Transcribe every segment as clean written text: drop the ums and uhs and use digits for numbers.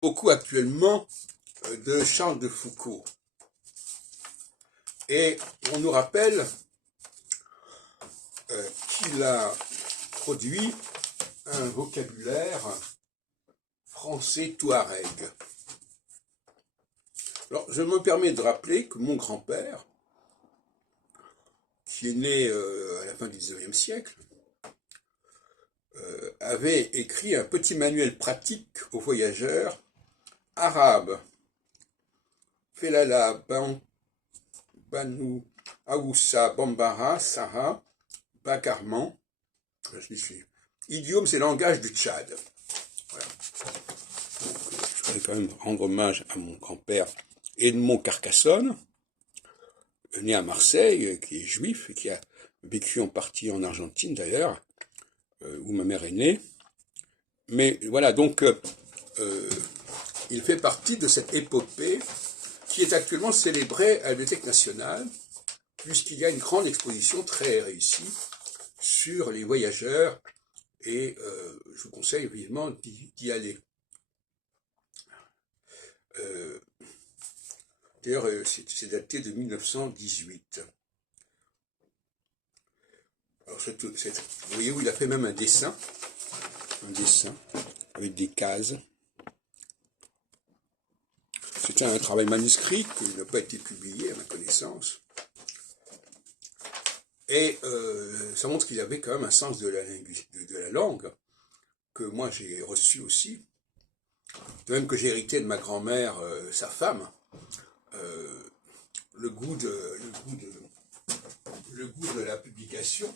beaucoup actuellement de Charles de Foucault. Et on nous rappelle qu'il a produit un vocabulaire français touareg. Alors, je me permets de rappeler que mon grand-père, qui est né à la fin du XIXe siècle, avait écrit un petit manuel pratique aux voyageurs arabes. Felala, Banou, Aoussa, Bambara, Sahara, Bakarman. Je suis. Idiome, c'est le langage du Tchad. Voilà. Je voudrais quand même rendre hommage à mon grand-père Edmond Carcassonne, né à Marseille, qui est juif et qui a vécu en partie en Argentine d'ailleurs, où ma mère est née. Mais voilà, donc il fait partie de cette épopée qui est actuellement célébrée à la Bibliothèque nationale, puisqu'il y a une grande exposition très réussie sur les voyageurs, et je vous conseille vivement d'y aller. D'ailleurs, c'est daté de 1918. Alors, vous voyez où il a fait même un dessin avec des cases. C'était un travail manuscrit qui n'a pas été publié à ma connaissance. Et ça montre qu'il avait quand même un sens de la langue, que moi j'ai reçu aussi. De même que j'ai hérité de ma grand-mère, sa femme, le goût de la publication,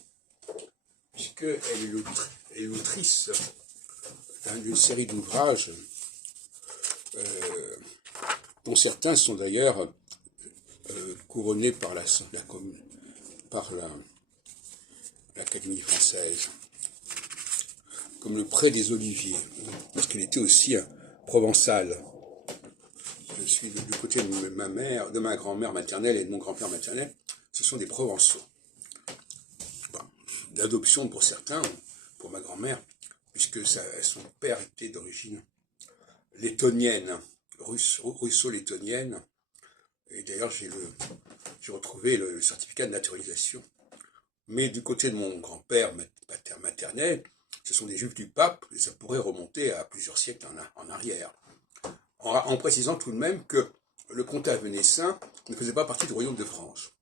puisqu'elle est l'autrice d'une série d'ouvrages dont certains sont d'ailleurs couronnés par l'Académie française, comme le Pré des Oliviers, parce qu'elle était aussi provençale. Je suis du côté de ma grand-mère maternelle et de mon grand-père maternel, ce sont des Provençaux. Bon, d'adoption pour certains, pour ma grand-mère, puisque son père était d'origine lettonienne, russo-lettonienne, et d'ailleurs j'ai retrouvé le certificat de naturalisation. Mais du côté de mon grand-père maternel, ce sont des juifs du pape, et ça pourrait remonter à plusieurs siècles en arrière. En précisant tout de même que le comtat vénessin ne faisait pas partie du royaume de France.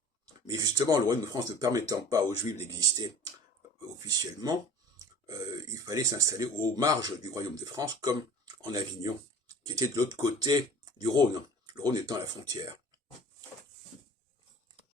Mais justement, le royaume de France ne permettant pas aux juifs d'exister officiellement, il fallait s'installer aux marges du royaume de France, comme en Avignon, qui était de l'autre côté du Rhône, le Rhône étant la frontière.